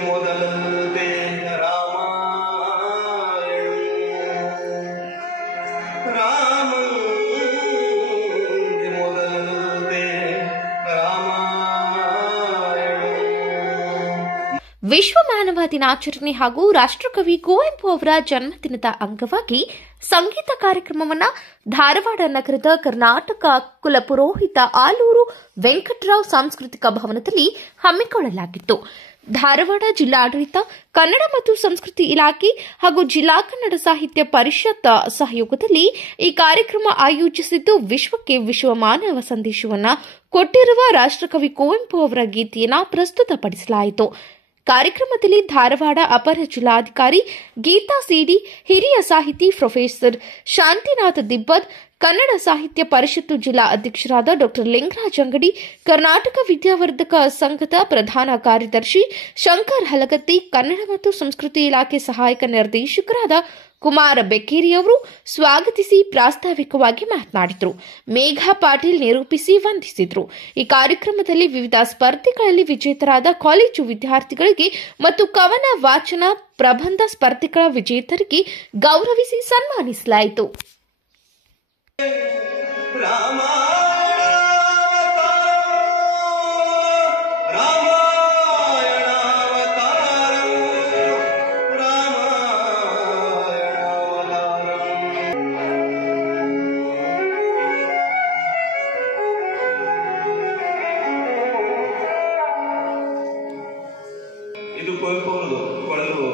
ಮೊದಲಂತೆ ವಿಶ್ವ ಮಾನವ ದಿನಾಚರಣೆ ಹಾಗೂ ರಾಷ್ಟ್ರಕವಿ ಕುವೆಂಪು ಅವರ ಜನ್ಮದಿನದ ಅಂಗವಾಗಿ ಸಂಗೀತ ಕಾರ್ಯಕ್ರಮವನ್ನು ಧಾರವಾಡ ನಗರದ ಕರ್ನಾಟಕ ಕುಲಪುರೋಹಿತ ಆಲೂರು ವೆಂಕಟರಾವ್ ಸಾಂಸ್ಕೃತಿಕ ಭವನದಲ್ಲಿ ಹಮ್ಮಿಕೊಳ್ಳಲಾಗಿತ್ತು. ಧಾರವಾಡ ಜಿಲ್ಲಾಡಳಿತ, ಕನ್ನಡ ಮತ್ತು ಸಂಸ್ಕೃತಿ ಇಲಾಖೆ ಹಾಗೂ ಜಿಲ್ಲಾ ಕನ್ನಡ ಸಾಹಿತ್ಯ ಪರಿಷತ್ ಸಹಯೋಗದಲ್ಲಿ ಈ ಕಾರ್ಯಕ್ರಮ ಆಯೋಜಿಸಿದ್ದು, ವಿಶ್ವಕ್ಕೆ ವಿಶ್ವ ಮಾನವ ಸಂದೇಶವನ್ನು ಕೊಟ್ಟಿರುವ ರಾಷ್ಟ್ರಕವಿ ಕುವೆಂಪು ಅವರ ಗೀತೆಯನ್ನು ಪ್ರಸ್ತುತಪಡಿಸಲಾಯಿತು. ಕಾರ್ಯಕ್ರಮದಲ್ಲಿ ಧಾರವಾಡ ಅಪರ ಜಿಲ್ಲಾಧಿಕಾರಿ ಗೀತಾ ಸಿಡಿ, ಹಿರಿಯ ಸಾಹಿತಿ ಪ್ರೊಫೆಸರ್ ಶಾಂತಿನಾಥ ದಿಬ್ಬದ್, ಕನ್ನಡ ಸಾಹಿತ್ಯ ಪರಿಷತ್ತು ಜಿಲ್ಲಾ ಅಧ್ಯಕ್ಷರಾದ ಡಾ ಲಿಂಗರಾಜ್ ಅಂಗಡಿ, ಕರ್ನಾಟಕ ವಿದ್ಯಾವರ್ಧಕ ಸಂಘದ ಪ್ರಧಾನ ಕಾರ್ಯದರ್ಶಿ ಶಂಕರ್ ಹಲಗತ್ತಿ, ಕನ್ನಡ ಮತ್ತು ಸಂಸ್ಕೃತಿ ಇಲಾಖೆ ಸಹಾಯಕ ನಿರ್ದೇಶಕರಾದ ಕುಮಾರ ಬೆಕ್ಕೇರಿಯವರು ಸ್ವಾಗತಿಸಿ ಪ್ರಾಸ್ತಾವಿಕವಾಗಿ ಮಾತನಾಡಿದರು. ಮೇಘಾ ಪಾಟೀಲ್ ನಿರೂಪಿಸಿ ವಂದಿಸಿದರು. ಈ ಕಾರ್ಯಕ್ರಮದಲ್ಲಿ ವಿವಿಧ ಸ್ಪರ್ಧೆಗಳಲ್ಲಿ ವಿಜೇತರಾದ ಕಾಲೇಜು ವಿದ್ಯಾರ್ಥಿಗಳಿಗೆ ಮತ್ತು ಕವನ ವಾಚನ ಪ್ರಬಂಧ ಸ್ಪರ್ಧೆಗಳ ವಿಜೇತರಿಗೆ ಗೌರವಿಸಿ ಸನ್ಮಾನಿಸಲಾಯಿತು. ಇದು ಕುವೆಂಪು ಅವರು ಕೊಡಲು